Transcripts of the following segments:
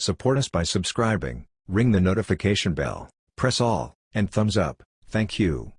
Support us by subscribing, ring the notification bell, press all, and thumbs up. Thank you.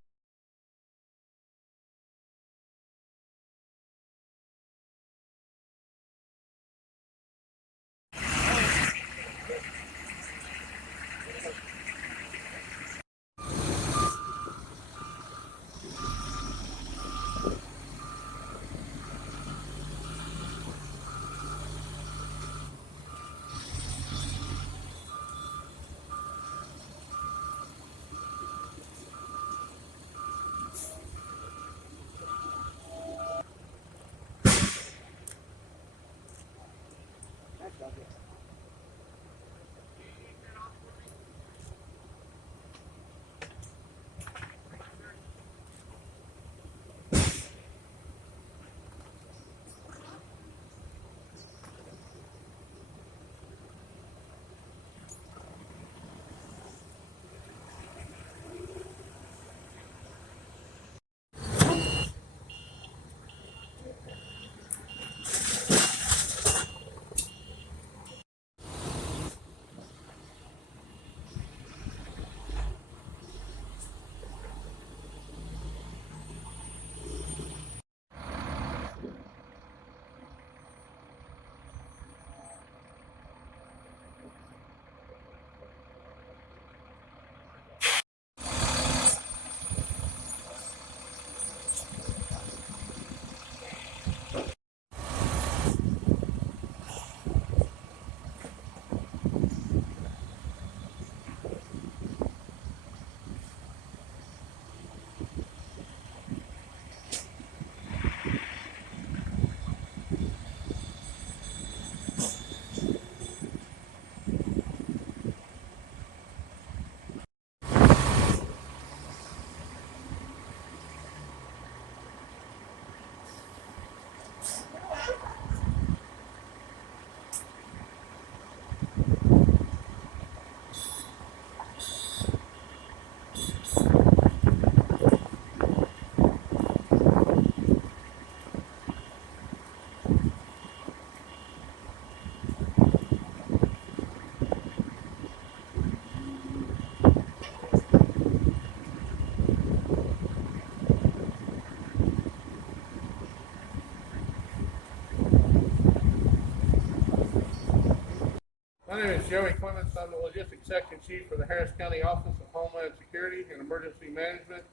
My name is Joey Clements. I'm the Logistics Section Chief for the Harris County Office of Homeland Security and Emergency Management,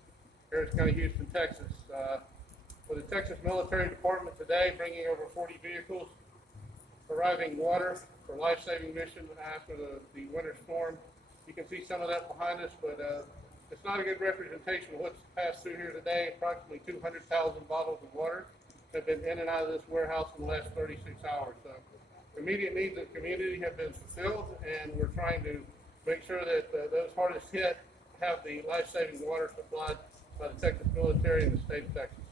Harris County, Houston, Texas. For the Texas Military Department today, bringing over 40 vehicles, arriving water for life-saving mission after the winter storm. You can see some of that behind us, but it's not a good representation of what's passed through here today. Approximately 200,000 bottles of water have been in and out of this warehouse in the last 36 hours. The immediate needs of the community have been fulfilled, and we're trying to make sure that those hardest hit have the life-saving water supplied by the Texas military and the state of Texas.